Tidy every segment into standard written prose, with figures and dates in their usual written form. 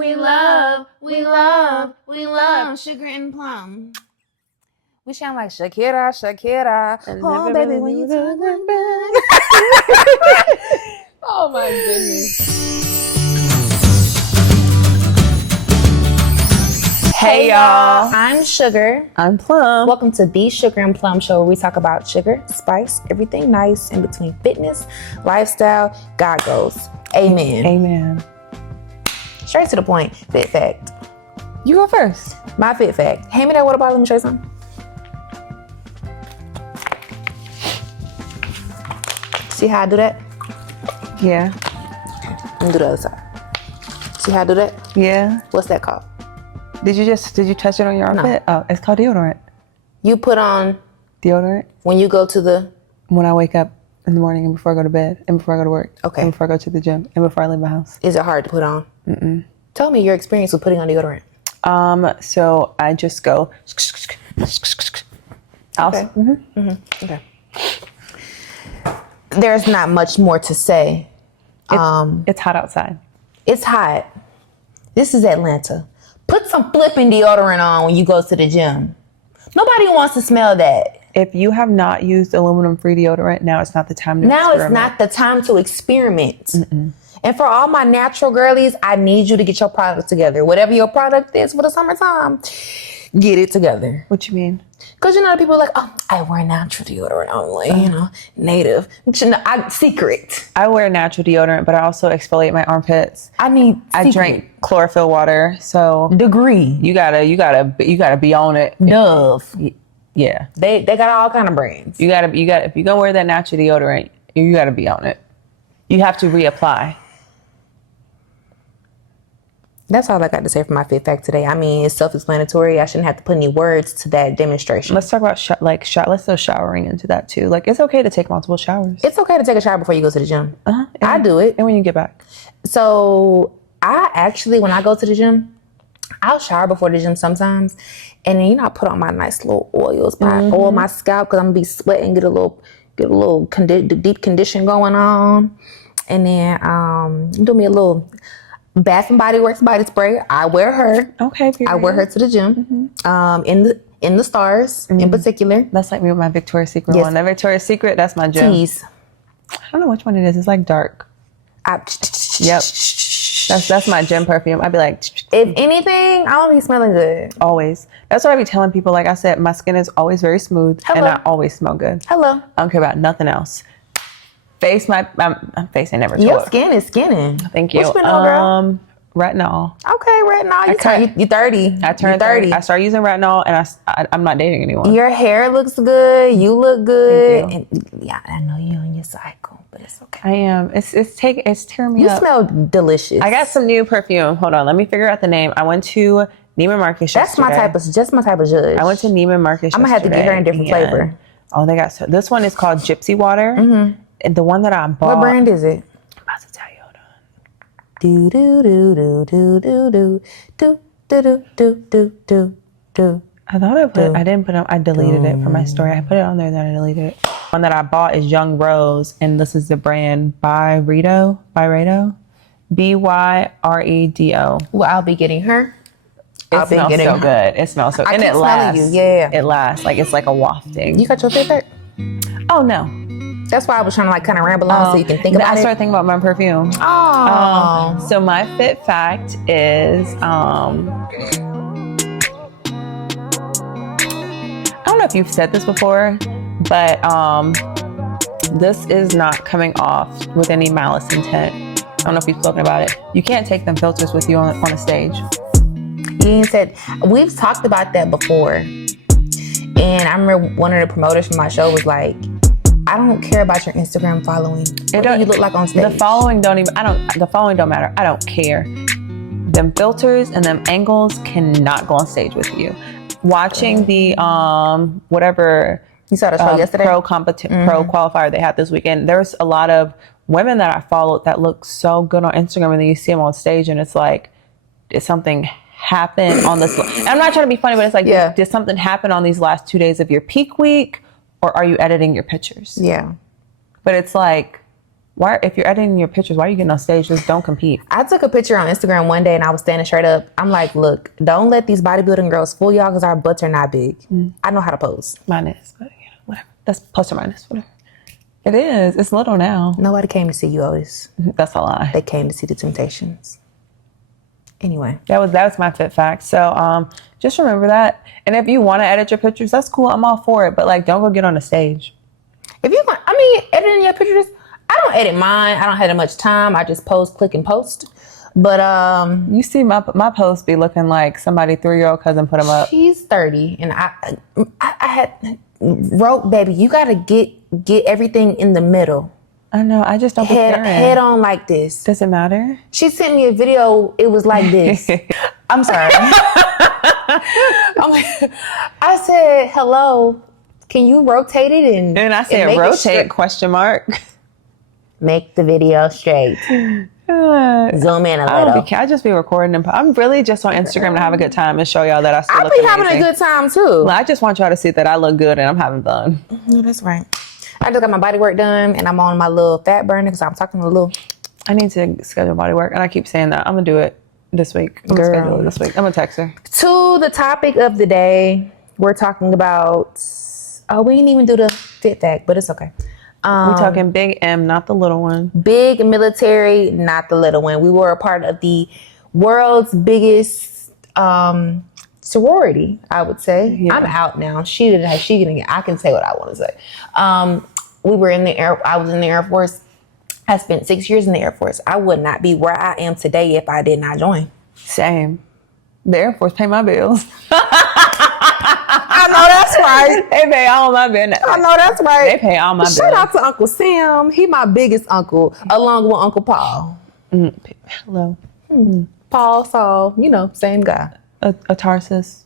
We love, we love, we love Sugar and Plum. We sound like Shakira, Shakira. Oh, baby, when you talk like that. Oh, my goodness. Hey, y'all. I'm Sugar. I'm Plum. Welcome to the Sugar and Plum Show, where we talk about sugar, spice, everything nice in between fitness, lifestyle, God goes. Amen. Amen. Straight to the point. Fit fact. You go first. My fit fact. Hand me that water bottle. Let me show you something. See how I do that? Yeah. Let me do the other side. See how I do that? Yeah. What's that called? Did you touch it on your armpit? No. Oh, it's called deodorant. You put on deodorant when you go to the... When I wake up in the morning and before I go to bed and before I go to work. Okay. And before I go to the gym and before I leave my house. Is it hard to put on? Mm-mm. Tell me your experience with putting on deodorant. So I just go... Okay. Okay. There's not much more to say. It's hot outside. It's hot. This is Atlanta. Put some flipping deodorant on when you go to the gym. Nobody wants to smell that. If you have not used aluminum-free deodorant, now it's not the time to experiment. It's not the time to experiment. Mm-mm. And for all my natural girlies, I need you to get your product together. Whatever your product is for the summertime, get it together. What you mean? Because you know, people are like, oh, I wear natural deodorant only, native. Secret. I wear natural deodorant, but I also exfoliate my armpits. I drink chlorophyll water, so degree. You gotta be on it. Dove. Yeah. They got all kind of brands. You gotta if you're gonna wear that natural deodorant, you gotta be on it. You have to reapply. That's all I got to say for my fit fact today. I mean, it's self-explanatory. I shouldn't have to put any words to that demonstration. Let's talk about let's throw showering into that too. Like, it's okay to take multiple showers. It's okay to take a shower before you go to the gym. I do it. And when you get back. So I actually, when I go to the gym, I'll shower before the gym sometimes. And then, I put on my nice little oils. I oil my scalp because I'm going to be sweating, get a little deep condition going on. And then do me a little... Bath and Body Works body spray. I wear her. Okay. I wear her to the gym. In the stars in particular. That's like me with my Victoria's Secret one. That Victoria's Secret, that's my gym. Tease. I don't know which one it is. It's like dark. Yep. That's my gym perfume. I'd be like, if anything, I don't be smelling good. Always. That's what I be telling people. Like I said, my skin is always very smooth. And I always smell good. Hello. I don't care about nothing else. Face, my face ain't never told. Your skin is skinning. Thank you. What you been on, girl? Retinol. Okay, retinol. You 30. I turned 30. I started using retinol, and I'm not dating anyone. Your hair looks good. You look good. And I know you're on your cycle, but it's okay. I am. It's tearing me up. You smell delicious. I got some new perfume. Hold on, let me figure out the name. I went to Neiman Marcus yesterday. That's my type of judge. I went to Neiman Marcus. I'm gonna have to get her in different flavor. Oh, they got this one is called Gypsy Water. Mm-hmm. And the one that I bought. What brand is it? I'm about to tell you. Hold on. Do do do do do do do do do do do do do. I thought I didn't put it. I deleted it from my story. I put it on there, then I deleted it. One that I bought is Young Rose, and this is the brand Byredo. Byredo. Well, I'll be getting her. It smells so good. It smells so good. And it lasts. Yeah. It lasts. Like, it's like a wafting. You got your favorite? Oh, no. That's why I was trying to kind of ramble on so you can think about it. I started thinking about my perfume. Oh. So my fit fact is, I don't know if you've said this before, but this is not coming off with any malice intent. I don't know if you've spoken about it. You can't take them filters with you on a stage. You said, we've talked about that before. And I remember one of the promoters from my show was like, I don't care about your Instagram following. What do you look like on stage? The following don't matter. I don't care. Them filters and them angles cannot go on stage with you. Watching the whatever you saw the show yesterday, pro qualifier they had this weekend, there's a lot of women that I followed that look so good on Instagram, and then you see them on stage and it's like, did something happen on this? I'm not trying to be funny, but it's like, did something happen on these last 2 days of your peak week? Or are you editing your pictures? Yeah. But it's like, Why, if you're editing your pictures, why are you getting on stage? Just don't compete. I took a picture on Instagram one day and I was standing straight up. I'm like, look, don't let these bodybuilding girls fool y'all because our butts are not big. I know how to pose. Mine is, but whatever. That's plus or minus, whatever. It is. It's little now. Nobody came to see you, Otis. That's a lie. They came to see the Temptations. Anyway. That was my fit fact. So just remember that. And if you want to edit your pictures, that's cool. I'm all for it. But like, don't go get on the stage. If you want, I mean, editing your pictures, I don't edit mine. I don't have that much time. I just post, click, and post. But you see my posts be looking like somebody 3-year-old cousin put them up. She's 30, and I had wrote, baby, you gotta get everything in the middle. I know. I just don't be caring. Head on like this. Does it matter? She sent me a video. It was like this. I'm sorry. I said, hello. Can you rotate it and I said rotate ? Make the video straight. Zoom in a little. I just be recording them. I'm really just on Instagram to have a good time and show y'all that I still look amazing. amazing. Having a good time too. Well, I just want y'all to see that I look good and I'm having fun. No, that's right. I just got my body work done and I'm on my little fat burner because I'm talking a little. I need to schedule body work and I keep saying that. I'm gonna do it this week. I'm gonna schedule it this week. I'm gonna text her. To the topic of the day, we're talking about. Oh, we didn't even do the fit fact, but it's okay. We're talking big M, not the little one. Big military, not the little one. We were a part of the world's biggest sorority, I would say. Yeah. I'm out now. I can say what I want to say. We were in the air. I was in the Air Force. I spent 6 years in the Air Force. I would not be where I am today if I did not join. Same. The Air Force pay my bills. I know that's right. They pay all my bills. I know that's right. They pay all my bills. Shout out to Uncle Sam. He my biggest uncle, along with Uncle Paul. Hello. Paul, Saul, same guy. A Tarsus.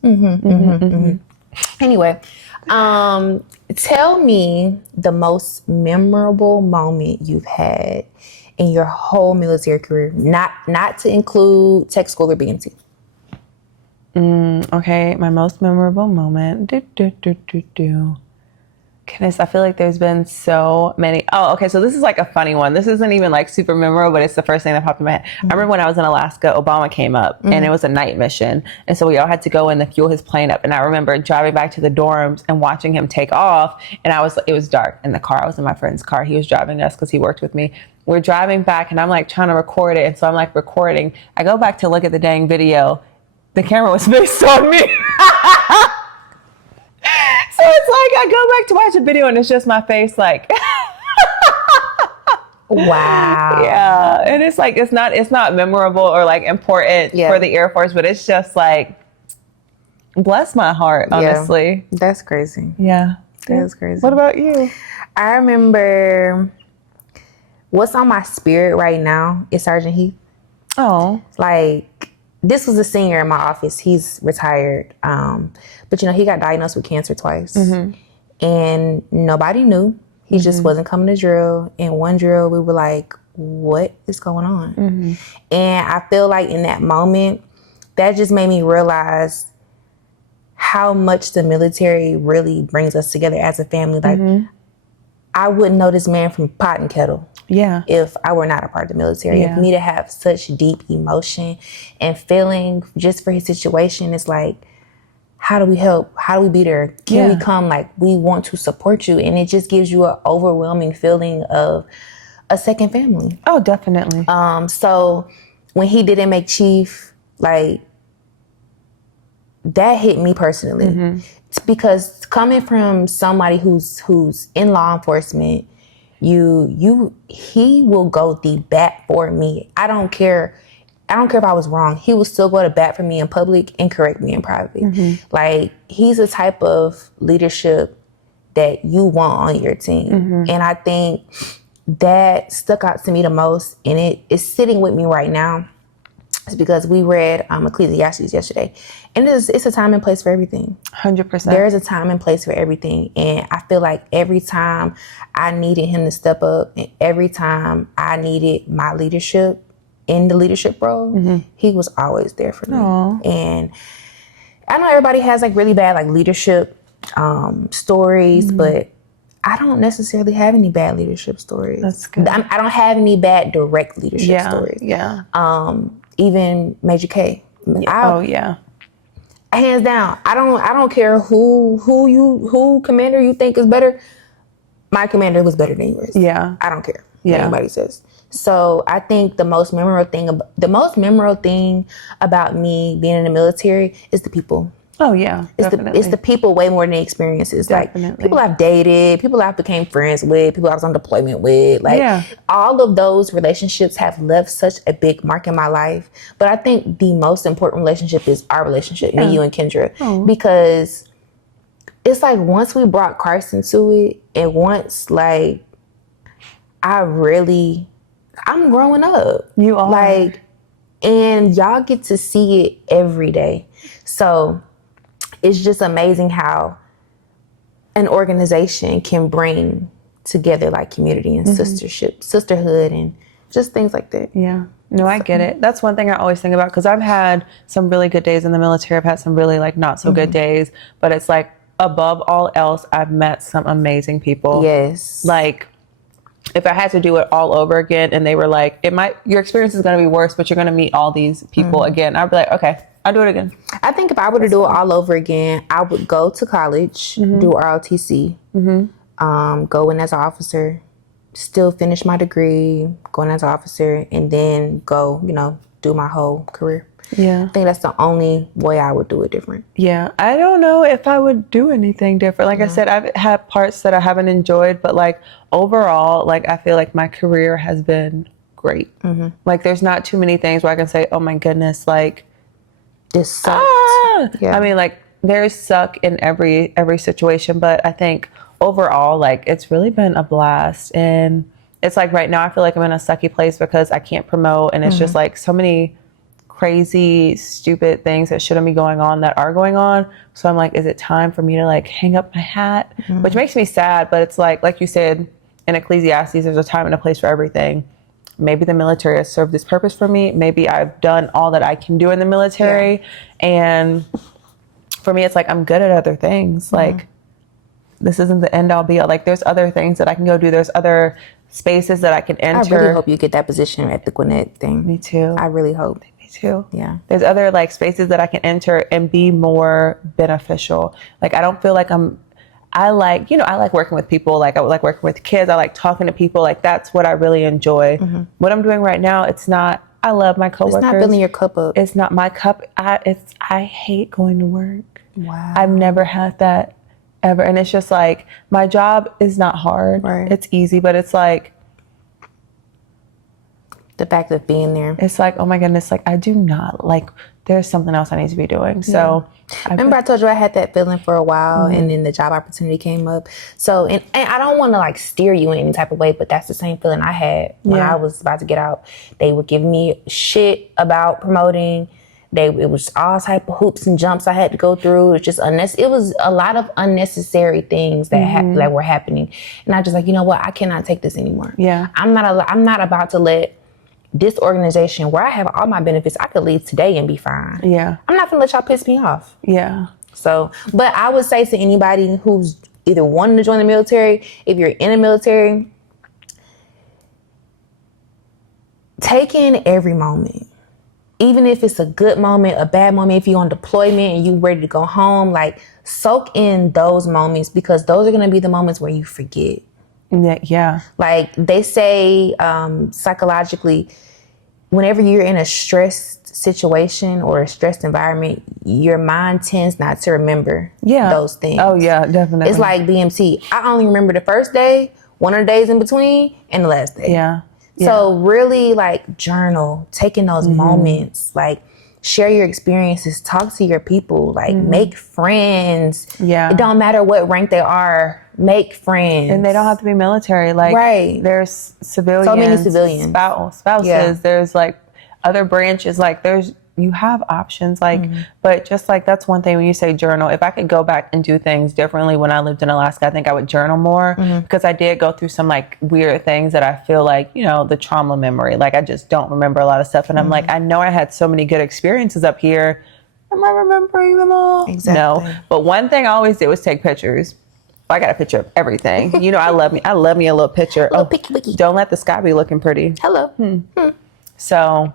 Anyway, tell me the most memorable moment you've had in your whole military career, not to include tech school or BMT. Okay, my most memorable moment. Goodness, I feel like there's been so many. Oh, okay, so this is like a funny one. This isn't even like super memorable, but it's the first thing that popped in my head. I remember when I was in Alaska, Obama came up and it was a night mission. And so we all had to go in and fuel his plane up. And I remember driving back to the dorms and watching him take off. And it was dark in the car. I was in my friend's car. He was driving us because he worked with me. We're driving back and I'm like trying to record it. And so I'm like recording. I go back to look at the dang video. The camera was fixed on me. So it's like I go back to watch a video and it's just my face like wow. Yeah. And it's like it's not memorable or like important for the Air Force, but it's just like bless my heart, honestly. Yeah, that's crazy. Yeah. That's crazy. What about you? I remember what's on my spirit right now is Sergeant Heath. Oh. Like this was a senior in my office. He's retired. But he got diagnosed with cancer twice. And nobody knew. He just wasn't coming to drill. In one drill, we were like, what is going on? And I feel like in that moment, that just made me realize how much the military really brings us together as a family. Like, I wouldn't know this man from pot and kettle. Yeah. If I were not a part of the military. And for me to have such deep emotion and feeling just for his situation, it's like, how do we help? How do we be there? Can we come? Like, we want to support you. And it just gives you an overwhelming feeling of a second family. Oh, definitely. So when he didn't make chief, like, that hit me personally. It's because coming from somebody who's in law enforcement, he will go the bat for me. I don't care if I was wrong. He will still go to bat for me in public and correct me in private. Like, he's a type of leadership that you want on your team. And I think that stuck out to me the most, and it is sitting with me right now. It's because we read Ecclesiastes yesterday. And it's a time and place for everything. 100%. There is a time and place for everything. And I feel like every time I needed him to step up, and every time I needed my leadership in the leadership role, he was always there for me. Aww. And I know everybody has like really bad like leadership stories, but I don't necessarily have any bad leadership stories. That's good. I don't have any bad direct leadership stories. Yeah. Even Major K. Yeah. Hands down. I don't care who commander you think is better. My commander was better than yours. Yeah. I don't care what anybody says. So I think the most memorable thing about me being in the military is the people. Oh yeah, it's the people way more than the experiences. Definitely. Like people I've dated, people I've became friends with, people I was on deployment with. Like all of those relationships have left such a big mark in my life. But I think the most important relationship is our relationship, me, you, and Kendra, because it's like once we brought Christ into it, and once like I'm growing up. You are like, and y'all get to see it every day. So it's just amazing how an organization can bring together like community and sisterhood, and just things like that. Yeah. No, I get it. That's one thing I always think about, because I've had some really good days in the military. I've had some really like not so good days, but it's like above all else, I've met some amazing people. Yes. Like if I had to do it all over again and they were like, your experience is going to be worse, but you're going to meet all these people again, I'd be like, okay, I'll do it again. I think if I were to do it all over again, I would go to college, do ROTC, go in as an officer, still finish my degree, go in as an officer, and then go, do my whole career. Yeah. I think that's the only way I would do it different. Yeah. I don't know if I would do anything different. Like I said, I've had parts that I haven't enjoyed, but like overall, like I feel like my career has been great. Like there's not too many things where I can say, oh my goodness, like this sucked. I mean, like there's suck in every situation, but I think overall, like it's really been a blast. And it's like right now I feel like I'm in a sucky place because I can't promote, and it's just like so many crazy, stupid things that shouldn't be going on that are going on. So I'm like, is it time for me to like hang up my hat? Which makes me sad, but it's like you said in Ecclesiastes, there's a time and a place for everything. Maybe the military has served this purpose for me. Maybe I've done all that I can do in the military. And for me, it's like, I'm good at other things. Like this isn't the end all be all. Like there's other things that I can go do. There's other spaces that I can enter. I really hope you get that position at the Gwinnett thing. Me too. I really hope. Me too. Yeah. There's other like spaces that I can enter and be more beneficial. Like I don't feel like I like working with people. Like I would like working with kids. I like talking to people. Like that's what I really enjoy. What I'm doing right now, it's not, I love my coworkers. It's not filling your cup up. It's not my cup. I hate going to work. Wow. I've never had that ever. And it's just like, my job is not hard. Right. It's easy, but it's like, the fact of being there. it's like, oh my goodness, like I do not like, there's something else I need to be doing. So remember I told you I had that feeling for a while, and then the job opportunity came up. So, and I don't want to like steer you in any type of way, but that's the same feeling I had when I was about to get out. They would give me shit about promoting. It was all type of hoops and jumps I had to go through. It was just it was a lot of unnecessary things that that were happening. And I just like, you know what? I cannot take this anymore. Yeah. I'm not about to let this organization where I have all my benefits, I could leave today and be fine. Yeah. I'm not gonna let y'all piss me off. Yeah. So, but I would say to anybody who's either wanting to join the military, if you're in the military, take in every moment. Even if it's a good moment, a bad moment, if you're on deployment and you ready to go home, like soak in those moments, because those are gonna be the moments where you forget. Yeah. Like they say psychologically, whenever you're in a stressed situation or a stressed environment, your mind tends not to remember those things. Oh, yeah, definitely. It's like BMT. I only remember the first day, one of the days in between, and the last day. Yeah. So really like journal, taking those moments, like share your experiences, talk to your people, like make friends. Yeah. It don't matter what rank they are, make friends. And they don't have to be military. Like there's civilians. So many civilians. Spouses. Yeah. There's like other branches. Like you have options. Like, but just like, that's one thing when you say journal, if I could go back and do things differently when I lived in Alaska, I think I would journal more, because I did go through some like weird things that I feel like, the trauma memory, like I just don't remember a lot of stuff. And I'm like, I know I had so many good experiences up here. Am I remembering them all? Exactly. No. But one thing I always did was take pictures. I got a picture of everything. You know, I love me a little picture. Little picky wicky. Don't let the sky be looking pretty. Hello. So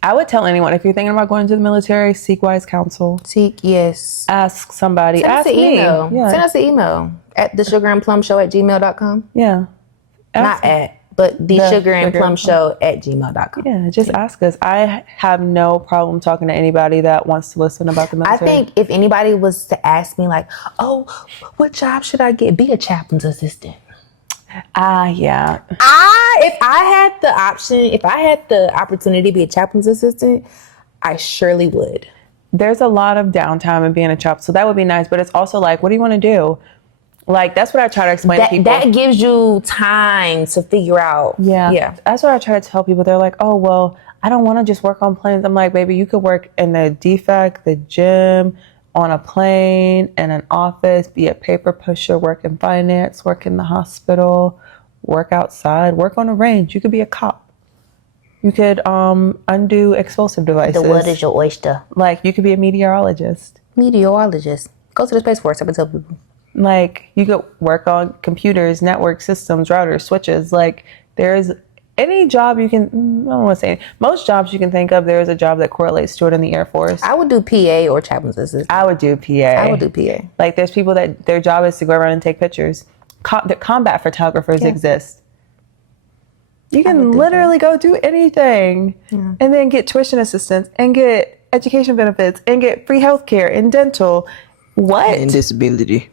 I would tell anyone, if you're thinking about going to the military, seek wise counsel. Yes. Ask somebody. Send Ask us an me. email. Yeah. Send us an email at thesugarandplumshow@gmail.com. Yeah. Not at, but the Sugar and Plum Show @gmail.com. Yeah, just ask us. I have no problem talking to anybody that wants to listen about the military. I think if anybody was to ask me like, oh, what job should I get? Be a chaplain's assistant. Yeah. If I had the opportunity to be a chaplain's assistant, I surely would. There's a lot of downtime in being a chaplain, so that would be nice. But it's also like, what do you want to do? Like, that's what I try to explain to people. That gives you time to figure out. Yeah. That's what I try to tell people. They're like, oh, well, I don't want to just work on planes. I'm like, baby, you could work in the defect, the gym, on a plane, in an office, be a paper pusher, work in finance, work in the hospital, work outside, work on a range. You could be a cop. You could undo explosive devices. The wood is your oyster. Like, you could be a meteorologist. Meteorologist. Go to the Space Force. I can tell people. Like, you could work on computers, network systems, routers, switches. Like, there's any job you can, I don't want to say, most jobs you can think of, there is a job that correlates to it in the Air Force. I would do PA or chaplain's assistant. I would do PA. I would do PA. Like, there's people that their job is to go around and take pictures. The combat photographers exist. You can literally go do anything and then get tuition assistance and get education benefits and get free health care and dental. What? And disability.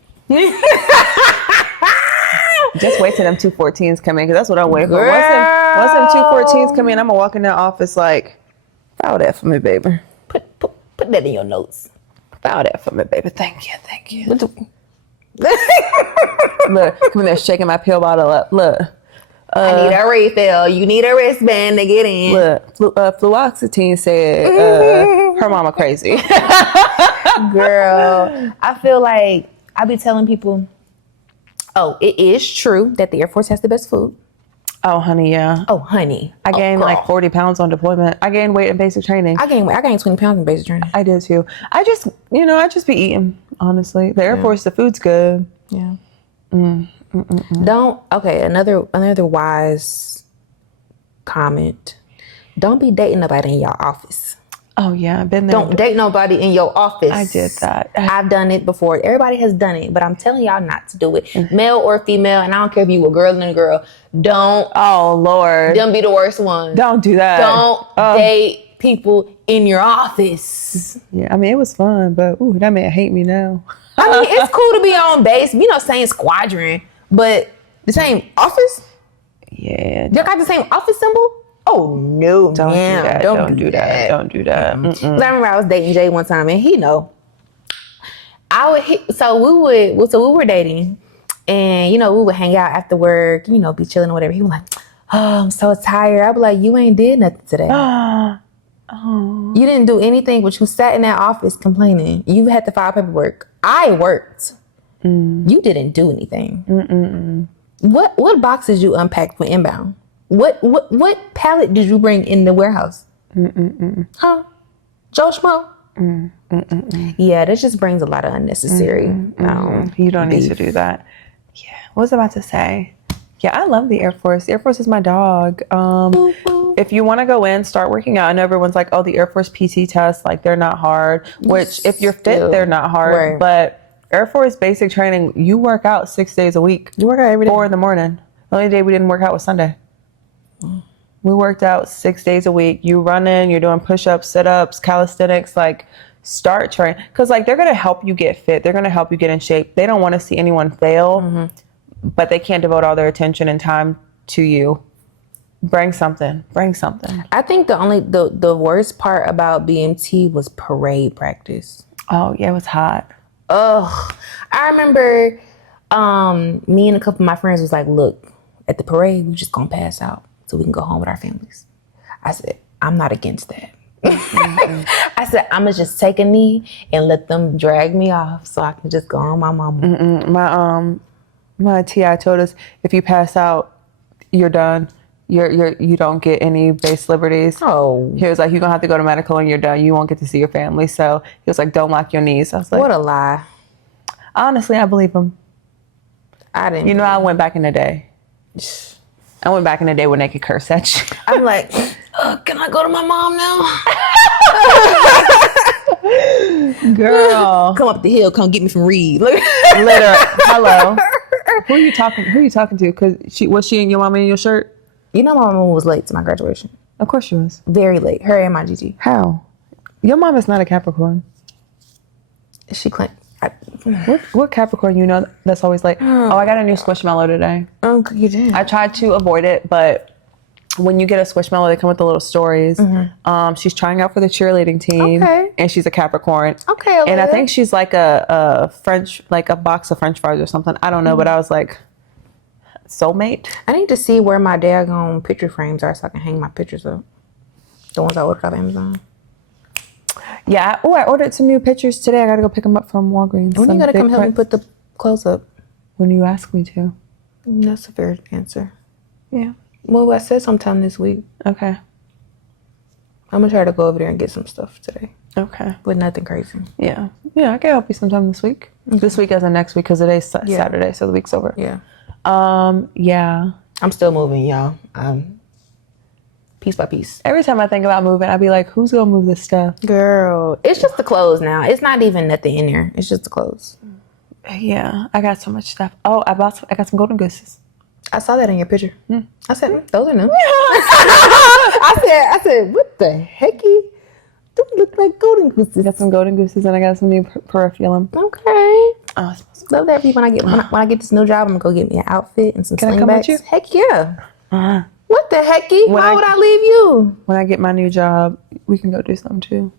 Just wait till them 214s come in, because that's what I'm waiting for. Once them 214s come in, I'm going to walk in that office like, file that for me, baby. Put that in your notes. File that for me, baby. Thank you. Look, come in there shaking my pill bottle up. Look. I need a refill. You need a wristband to get in. Look, fluoxetine said her mama crazy. Girl, I feel like I be telling people, oh, it is true that the Air Force has the best food. Oh, honey, yeah. Oh, honey. I gained like 40 pounds on deployment. I gained weight in basic training. I gained 20 pounds in basic training. I did too. I just be eating, honestly. The Air Force, the food's good. Yeah. Another wise comment. Don't be dating nobody in your office. Oh, yeah, I've been there. Don't date nobody in your office. I did that. I've done it before. Everybody has done it, but I'm telling y'all not to do it. Male or female, and I don't care if you a girl and a girl. Don't. Oh, Lord. Them be the worst ones. Don't do that. Don't date people in your office. Yeah, I mean, it was fun, but ooh, that man hate me now. I mean, it's cool to be on base, same squadron, but the same office? Yeah. Y'all got the same office symbol? Oh, no, Don't do that. Don't do that. Don't do that. I remember I was dating Jay one time, and he know. We were dating, and we would hang out after work, be chilling or whatever. He was like, "Oh, I'm so tired." I'd be like, "You ain't did nothing today. You didn't do anything, but you sat in that office complaining. You had to file paperwork. I worked. You didn't do anything. What boxes you unpacked for inbound? What pallet did you bring in the warehouse? Huh? Joe Schmo? Yeah, that just brings a lot of unnecessary. You don't need to do that. Yeah. What was I about to say? Yeah, I love the Air Force. The Air Force is my dog. If you want to go in, start working out. I know everyone's like, oh, the Air Force PT tests, like they're not hard. Which if you're fit, they're not hard. Right. But Air Force basic training, you work out 6 days a week. You work out every day. 4 in the morning. The only day we didn't work out was Sunday. We worked out 6 days a week. You running, you're doing push-ups, sit-ups, calisthenics, like start training. Because like they're going to help you get fit. They're going to help you get in shape. They don't want to see anyone fail, but they can't devote all their attention and time to you. Bring something. I think the worst part about BMT was parade practice. Oh, yeah, it was hot. Ugh. I remember me and a couple of my friends was like, look, at the parade, we just gonna pass out so we can go home with our families. I said, I'm not against that. I said, I'm gonna just take a knee and let them drag me off so I can just go on my mama. My TI told us if you pass out, you're done. You don't get any base liberties. Oh. He was like, you're gonna have to go to medical and you're done. You won't get to see your family. So he was like, don't lock your knees. I was like, What a lie. honestly, I believe him. I didn't. You know, I went back in the day. I went back in the day when they could curse at you. I'm like, can I go to my mom now? Girl. Come up the hill, come get me from Reed. Literally. Hello. Who are you talking to? Because was she and your mama in your shirt? You know my mom was late to my graduation. Of course she was. Very late. Her and my GG. How? Your mom is not a Capricorn. She claimed. What Capricorn you know that's always like, oh, I got a new Squishmallow today. Oh, you did. I tried to avoid it, but when you get a Squishmallow, they come with the little stories. She's trying out for the cheerleading team, and she's a Capricorn. Okay, and I think she's like a French, like a box of French fries or something. I don't know, but I was like, soulmate. I need to see where my daggone picture frames are so I can hang my pictures up. The ones I ordered off Amazon. Yeah. Oh, I ordered some new pictures today. I got to go pick them up from Walgreens. When you got to come help me put the clothes up? When you ask me to. That's a fair answer. Yeah. Well, I said sometime this week. Okay. I'm going to try to go over there and get some stuff today. Okay. But nothing crazy. Yeah. Yeah, I can help you sometime this week. This week as in next week because today's Saturday, so the week's over. Yeah. Yeah. I'm still moving, y'all. Piece by piece. Every time I think about moving, I'd be like, who's going to move this stuff? Girl, it's just the clothes now. It's not even nothing in there. It's just the clothes. Yeah, I got so much stuff. Oh, I got some golden gooses. I saw that in your picture. I said, those are new. I said, what the hecky? Those look like golden gooses. I got some golden gooses and I got some new perfume. Okay. Oh, love that. When I get this new job, I'm gonna go get me an outfit and some Can slingbacks. I come with you? Heck yeah. Uh-huh. What the hecky? Why would I leave you? When I get my new job, we can go do something too.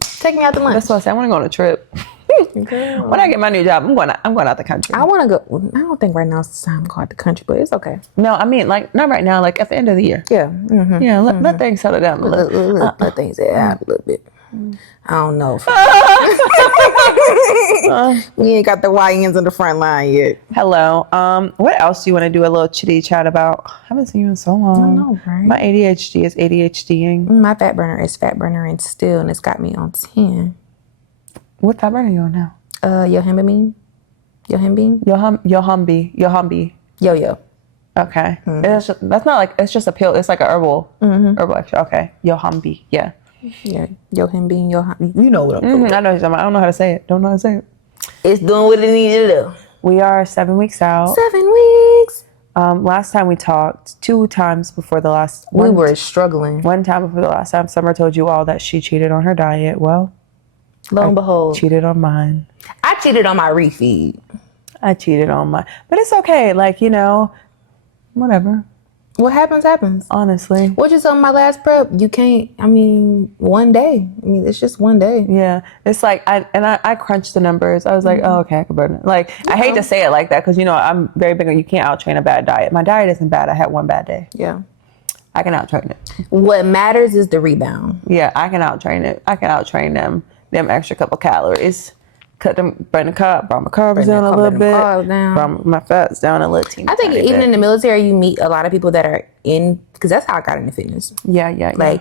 Take me out to lunch. That's what I said. I want to go on a trip. Girl. When I get my new job, I'm going out the country. I want to go. I don't think right now is the time to go out the country, but it's okay. No, I mean, like, not right now, like at the end of the year. Yeah. Yeah, let things settle down a little. Let things out a little bit. I don't know. We ain't got the YNs on the front line yet. Hello. What else do you want to do a little chitty chat about? I haven't seen you in so long. I know, right? My ADHD is ADHDing. My fat burner is fat burner and still, and it's got me on 10. What fat burner are you on now? Yohimbine. Yohambi. Yo. Okay. That's not like, it's just a pill. It's like a herbal extra. Okay. Yohambi. Yeah. Yeah. Yohimbine. You know what I'm doing. I know. I don't know how to say it. Don't know how to say it. It's doing what it needs to do. We are 7 weeks out. 7 weeks. Last time we talked, 2 times before the last. We were struggling. 1 time before the last time, Summer told you all that she cheated on her diet. Well, lo and behold, cheated on mine. I cheated on my refeed. I cheated on mine, but it's okay. Like, whatever. What happens, happens. Honestly. What you said on my last prep? You can't. One day. It's just one day. Yeah, it's like I crunched the numbers. I was like, oh, okay, I can burn it. Like, I hate to say it like that because I'm very big on you can't out train a bad diet. My diet isn't bad. I had 1 bad day. Yeah. I can out train it. What matters is the rebound. Yeah, I can out train it. I can out train them extra couple calories. Cut them, burn my carbs down a little bit. Burn my fats down a little teeny. I think even in the military, you meet a lot of people that are in, because that's how I got into fitness. Yeah. Like,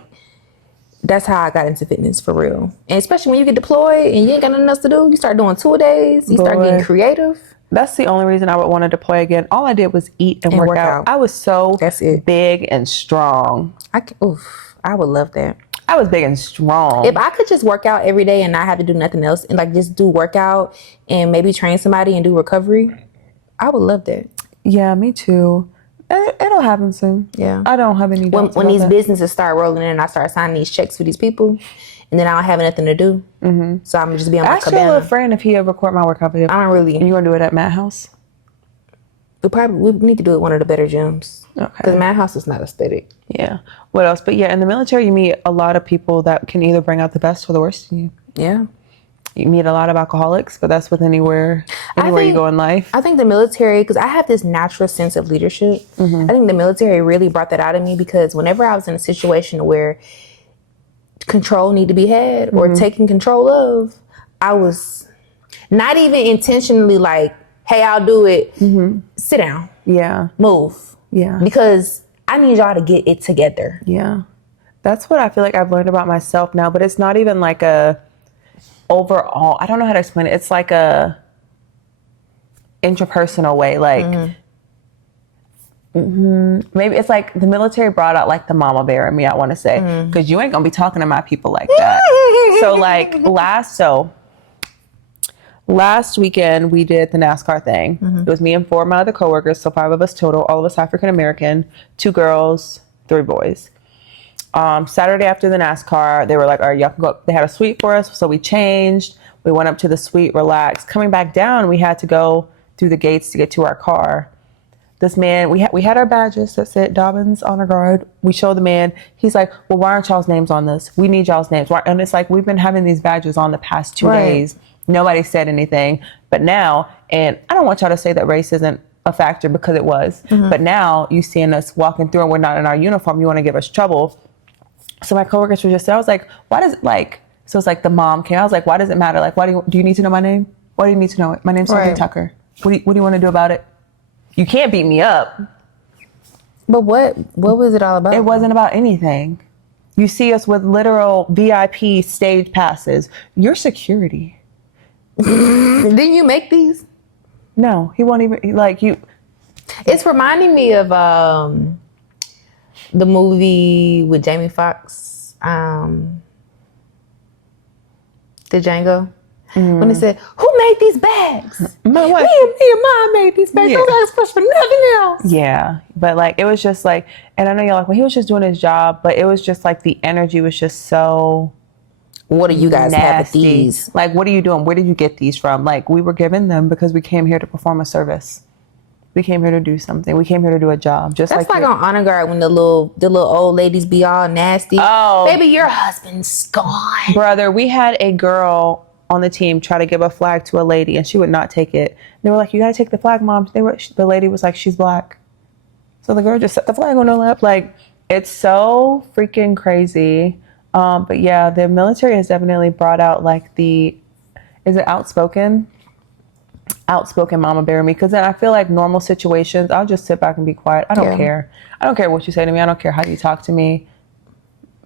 that's how I got into fitness for real. And especially when you get deployed and you ain't got nothing else to do, you start doing 2-a-days, you start getting creative. That's the only reason I would want to deploy again. All I did was eat and work out. I was so big and strong. I would love that. I was big and strong. If I could just work out every day and not have to do nothing else and like just do workout and maybe train somebody and do recovery, I would love that. Yeah, me too. It'll happen soon. Yeah. I don't have any doubts when these about businesses start rolling in and I start signing these checks for these people and then I don't have nothing to do. Mm-hmm. So I'm just be on my cabana. Ask your little friend if he'll record my workout video. I don't really. And you want to do it at Matt House? We need to do it at one of the better gyms. Okay. Because Matt House is not aesthetic. Yeah. What else? But yeah, in the military, you meet a lot of people that can either bring out the best or the worst in you. Yeah. You meet a lot of alcoholics, but that's with anywhere you go in life. I think the military, because I have this natural sense of leadership. Mm-hmm. I think the military really brought that out of me because whenever I was in a situation where control needed to be had or taken control of, I was not even intentionally like, hey, I'll do it. Mm-hmm. Sit down. Yeah. Move. Yeah. Because I need y'all to get it together. Yeah. That's what I feel like I've learned about myself now, but it's not even like a overall, I don't know how to explain it. It's like interpersonal way. Like, maybe it's like the military brought out like the mama bear in me, I want to say, because you ain't gonna be talking to my people like that. So like last weekend we did the NASCAR thing. It was me and 4 of my other coworkers, so 5 of us total, all of us African American, 2 girls, 3 boys. Saturday after the NASCAR, they were like, all right, y'all can go. They had a suite for us, so we changed. We went up to the suite, relaxed. Coming back down, we had to go through the gates to get to our car. This man, we had our badges that said Dobbins Honor Guard. We showed the man. He's like, well, why aren't y'all's names on this? We need y'all's names. Why? And it's like, we've been having these badges on the past 2 days. Nobody said anything. But now, and I don't want y'all to say that race isn't a factor, because it was. But now you seeing us walking through and we're not in our uniform, you want to give us trouble. So my coworkers were just there. I was like, why does it like, so it's like the mom came. I was like, why does it matter? Like, why do you need to know my name? Why do you need to know it? My name's Sophie Tucker. What do you want to do about it? You can't beat me up. But what was it all about? It wasn't about anything. You see us with literal VIP stage passes. You're security. Didn't you make these? No, he won't even, like, you. It's reminding me of the movie with Jamie Foxx, the Django. When he said, who made these bags? My wife. Me and Mom made these bags. Those bags fresh for nothing else. Yeah. But like, it was just like, and I know you're like, well, he was just doing his job, but it was just like the energy was just so What do you guys nasty. have with these? Like, what are you doing? Where did you get these from? Like, we were given them because we came here to perform a service. We came here to do something. We came here to do a job. Just That's like on Honor Guard when the little old ladies be all nasty. Oh. Baby, your husband's gone. Brother, we had a girl on the team try to give a flag to a lady and she would not take it. They were like, you gotta take the flag, Mom. The lady was like, she's black. So the girl just set the flag on her lap. Like, it's so freaking crazy. But yeah, the military has definitely brought out like is it outspoken mama bear me? Because then I feel like normal situations, I'll just sit back and be quiet. I don't care. I don't care what you say to me. I don't care how you talk to me.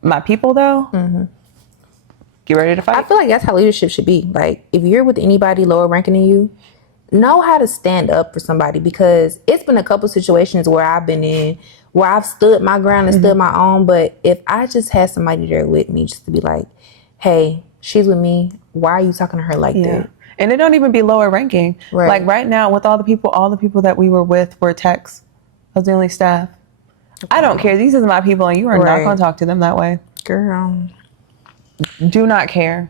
My people though, get ready to fight. I feel like that's how leadership should be. Like, if you're with anybody lower ranking than you, know how to stand up for somebody, because it's been a couple situations where I've been in where I've stood my ground and stood my own. But if I just had somebody there with me just to be like, hey, she's with me. Why are you talking to her like that? And it don't even be lower ranking. Right. Like right now with all the people that we were with were techs. I was the only staff. I don't care. These are my people and you are not going to talk to them that way. Girl. Do not care.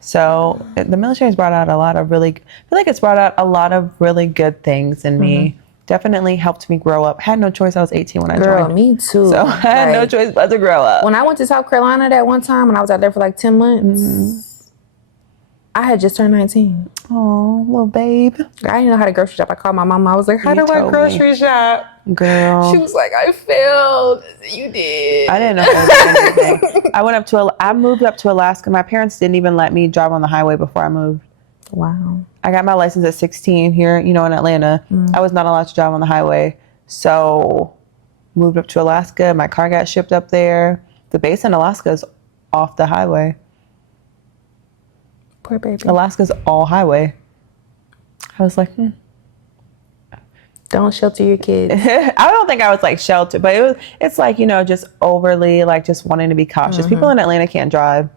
So the military has brought out I feel like it's brought out a lot of really good things in me. Definitely helped me grow up. Had no choice. I was 18 when I joined. Girl, me too. So I had no choice but to grow up. When I went to South Carolina that one time and I was out there for like 10 months, I had just turned 19. Oh, little babe. I didn't know how to grocery shop. I called my mom. I was like, how do I grocery shop? Girl. She was like, I failed. You did. I didn't know how to do anything. I moved up to Alaska. My parents didn't even let me drive on the highway before I moved. Wow. I got my license at 16 here, in Atlanta. I was not allowed to drive on the highway. So moved up to Alaska. My car got shipped up there. The base in Alaska is off the highway. Poor baby. Alaska's all highway. I was like, Don't shelter your kids. I don't think I was like sheltered, but it's like, just overly like just wanting to be cautious. People in Atlanta can't drive.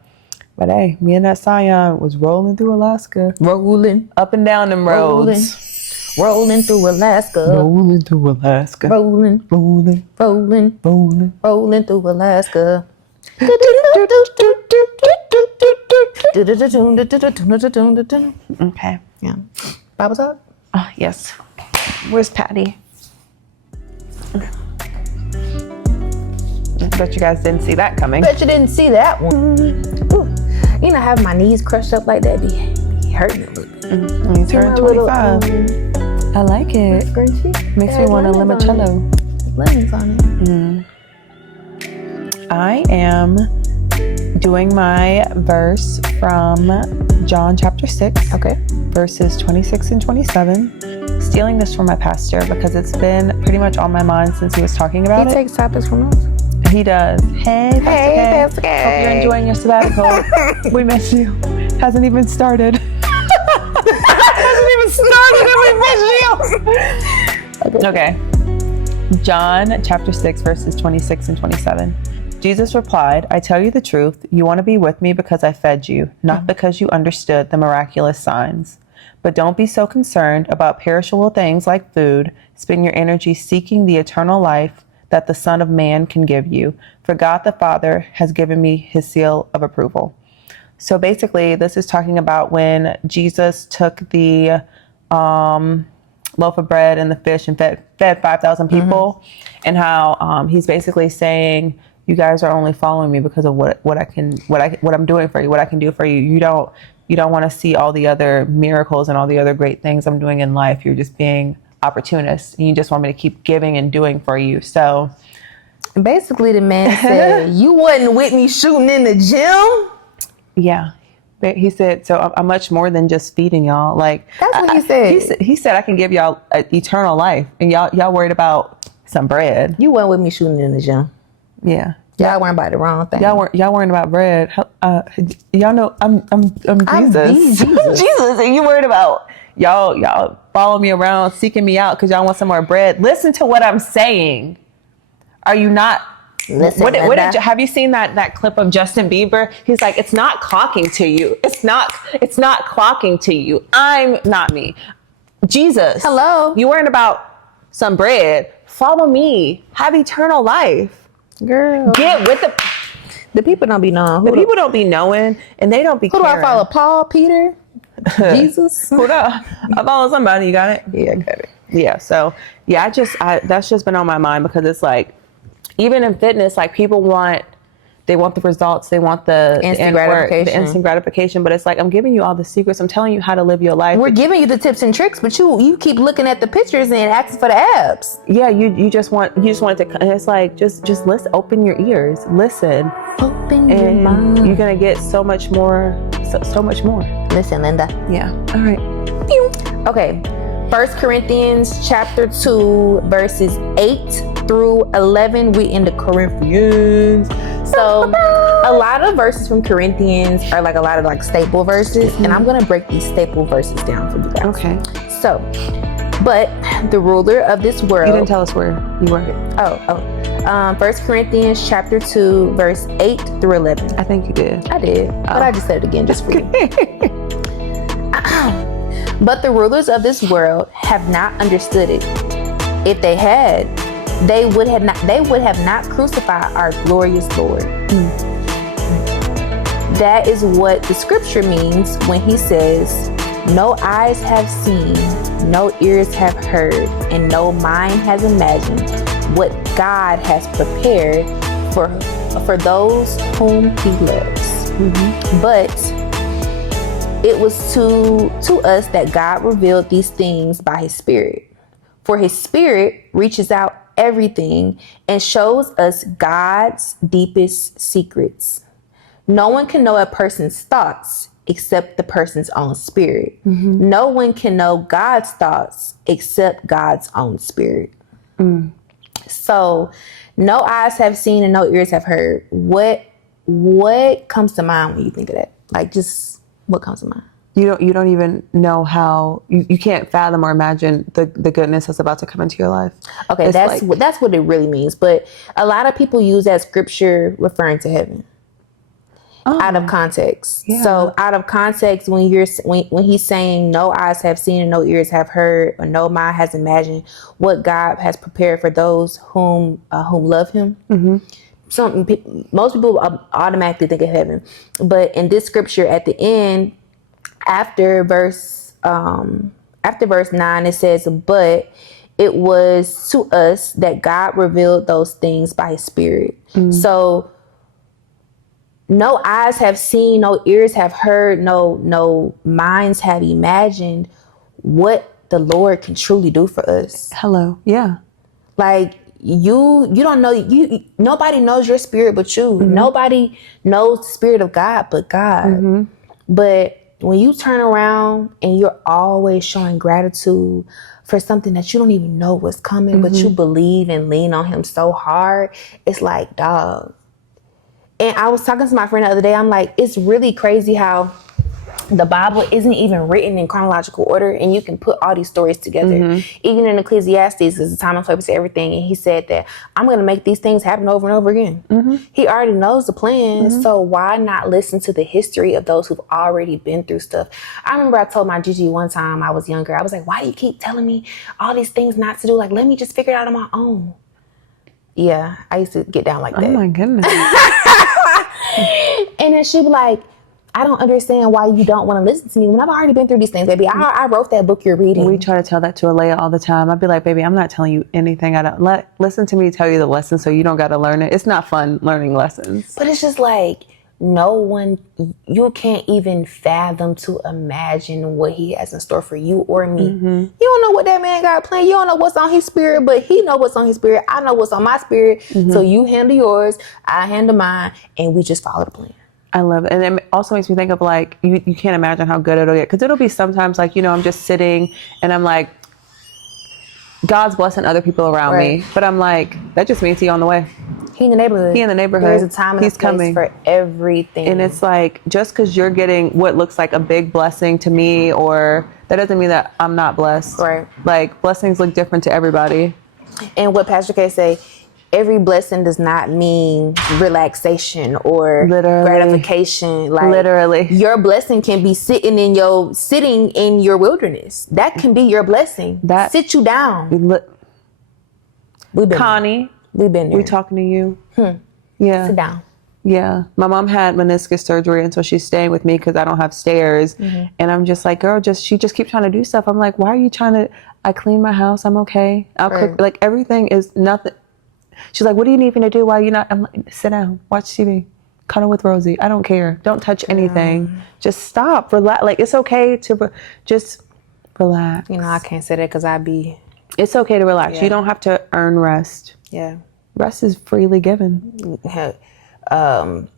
But hey, me and that Scion was rolling through Alaska. Rolling. Up and down them roads. Rolling through Alaska. Rolling through Alaska. Rolling. Rolling. Rolling. Rolling. Rolling through Alaska. Okay. Yeah. Bible talk? Oh, yes. Where's Patty? Bet you guys didn't see that coming. Bet you didn't see that one. Ooh. Having my knees crushed up like that be hurting a little bit. You turned 25. I like it. Scrunchy. Makes me want a limoncello. Lemons on it. I am doing my verse from John chapter 6. Okay. Verses 26 and 27. Stealing this from my pastor because it's been pretty much on my mind since he was talking about it. He takes topics from us. He does. Hey, Pastor K. Hope you're enjoying your sabbatical. We miss you. Hasn't even started. Hasn't even started and we Okay. John chapter 6, verses 26 and 27. Jesus replied, I tell you the truth. You want to be with me because I fed you, not because you understood the miraculous signs. But don't be so concerned about perishable things like food. Spend your energy seeking the eternal life that the Son of Man can give you. For God the Father has given me his seal of approval. So basically, this is talking about when Jesus took the loaf of bread and the fish and fed 5,000 people, and how he's basically saying, you guys are only following me because of what I'm doing for you, what I can do for you. You don't want to see all the other miracles and all the other great things I'm doing in life. You're just being opportunist, and you just want me to keep giving and doing for you. So basically, the man said, you wasn't with me shooting in the gym. Yeah. He said, so I'm much more than just feeding y'all. Like, that's what he said. He said, I can give y'all eternal life, and y'all worried about some bread. You weren't with me shooting in the gym. Yeah. Y'all weren't about the wrong thing. Y'all worrying about bread. Y'all know I'm Jesus. Jesus, and you worried about y'all follow me around, seeking me out because y'all want some more bread. Listen to what I'm saying. Are you not? Listen, have you seen that clip of Justin Bieber? He's like, it's not clocking to you. It's not clocking to you. I'm not me. Jesus. Hello. You worrying about some bread. Follow me. Have eternal life. Girl. Get with the people don't be knowing. The people don't be knowing, and they don't be caring. Who do I follow? Paul, Peter, Jesus? Who do I follow? Somebody. You got it? Yeah, I got it. Yeah. So yeah, that's just been on my mind because it's like, even in fitness, like people want the results, they want the instant gratification. But it's like, I'm giving you all the secrets. I'm telling you how to live your life. We're giving you the tips and tricks, but you keep looking at the pictures and asking for the abs. Yeah, you just want it to. And it's like, just listen. Open your ears. Listen. Open your mind. You're gonna get so much more. So much more. Listen, Linda. Yeah. All right. Pew. Okay. 1 Corinthians chapter 2, verses 8 through 11. We in the Corinthians. So a lot of verses from Corinthians are like a lot of like staple verses. And I'm going to break these staple verses down for you guys. Okay. So, but the ruler of this world. You didn't tell us where you were. 1 Corinthians chapter 2, verse 8 through 11. I think you did. I did. But I just said it again just for you. But the rulers of this world have not understood it. If they had, they would have not crucified our glorious Lord. That is what the scripture means when he says, no eyes have seen, no ears have heard, and no mind has imagined what God has prepared for those whom he loves. But it was to us that God revealed these things by his Spirit. For his Spirit reaches out everything and shows us God's deepest secrets. No one can know a person's thoughts except the person's own spirit. No one can know God's thoughts except God's own spirit. So no eyes have seen and no ears have heard. What comes to mind when you think of that? Like, just what comes to mind? You don't even know how you can't fathom or imagine the goodness that's about to come into your life. Okay, that's what it really means. But a lot of people use that scripture referring to heaven. Out of context. Yeah. So out of context, when he's saying no eyes have seen and no ears have heard, or no mind has imagined what God has prepared for those whom love him. Most people automatically think of heaven, but in this scripture at the end, after verse 9, it says, but it was to us that God revealed those things by his Spirit. So no eyes have seen, no ears have heard, no minds have imagined what the Lord can truly do for us. Hello. Yeah. Like, you don't know, nobody knows your spirit but you. Nobody knows the Spirit of God but God. But when you turn around and you're always showing gratitude for something that you don't even know what's coming, but you believe and lean on him so hard, it's like, dog. And I was talking to my friend the other day. I'm like, it's really crazy how the Bible isn't even written in chronological order, and you can put all these stories together. Even in Ecclesiastes, there's a time and place for everything, and he said that I'm going to make these things happen over and over again. He already knows the plan, so why not listen to the history of those who've already been through stuff? I remember I told my Gigi one time I was younger, I was like, why do you keep telling me all these things not to do? Like, let me just figure it out on my own. Yeah, I used to get down like that. Oh my goodness. And then she'd be like, I don't understand why you don't want to listen to me when I've already been through these things, baby. I wrote that book you're reading. We try to tell that to Alea all the time. I'd be like, baby, I'm not telling you anything. Listen to me tell you the lesson so you don't got to learn it. It's not fun learning lessons. But it's just like, no one, you can't even fathom to imagine what he has in store for you or me. You don't know what that man got planned. You don't know what's on his spirit, but he know what's on his spirit. I know what's on my spirit. So you handle yours, I handle mine, and we just follow the plan. I love it. And it also makes me think of like, you can't imagine how good it'll get. Because it'll be sometimes like, I'm just sitting and I'm like, God's blessing other people around me. But I'm like, that just means He on the way. He in the neighborhood. There's a time and a place for everything. And it's like, just because you're getting what looks like a big blessing to me, or that doesn't mean that I'm not blessed. Right. Like, blessings look different to everybody. And what Pastor K say, every blessing does not mean relaxation or gratification. Like, literally, your blessing can be sitting in your wilderness. That can be your blessing. That sit you down. We've been Connie. We've been there. We talking to you. Yeah. Sit down. Yeah. My mom had meniscus surgery, and so she's staying with me because I don't have stairs. And I'm just like, girl, she just keeps trying to do stuff. I'm like, why are you trying to? I clean my house. I'm okay. I'll cook. Like, everything is nothing. She's like, what do you need me to do while you're not? I'm like, sit down, watch TV, cuddle with Rosie. I don't care. Don't touch anything. Just stop. Relax. Like, it's okay to just relax. I can't say that because It's okay to relax. You don't have to earn rest. Yeah. Rest is freely given. Favor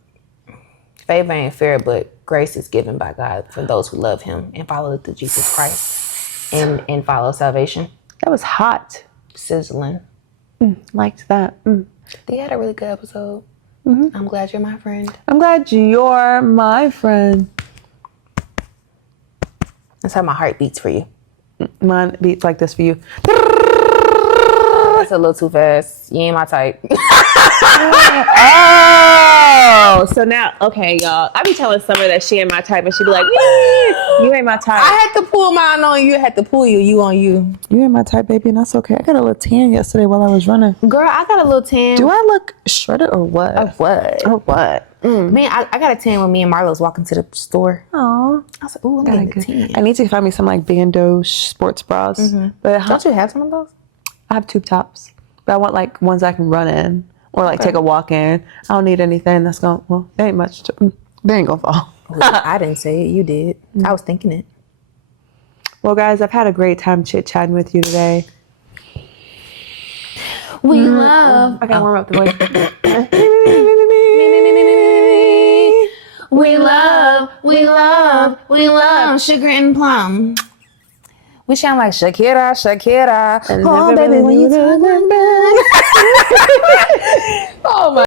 ain't fair, but grace is given by God for those who love Him and follow through Jesus Christ and follow salvation. That was hot. Sizzling. Liked that. They had a really good episode. I'm glad you're my friend. I'm glad you're my friend. That's how my heart beats for you. Mine beats like this for you. That's a little too fast. You ain't my type. Oh, so now, okay, y'all. I be telling Summer that she ain't my type, and she be like, you ain't my type. I had to pull mine on you. I had to pull you on you. You ain't my type, baby, and that's okay. I got a little tan yesterday while I was running. Girl, I got a little tan. Do I look shredded or what? Or what? Man, I got a tan when me and Marlo was walking to the store. Aw. I was like, ooh, I'm getting a tan. I need to find me some like Bando sports bras. But don't you have some of those? I have tube tops, but I want like ones I can run in or like take a walk in. I don't need anything that's going, there ain't much they ain't gonna fall. I didn't say it, you did. I was thinking it. Well, guys, I've had a great time chit-chatting with you today. We love. I gotta warm up the voice. We love Sugar and Plum. We sound like Shakira. And oh, baby, when you talk like that. Oh, my.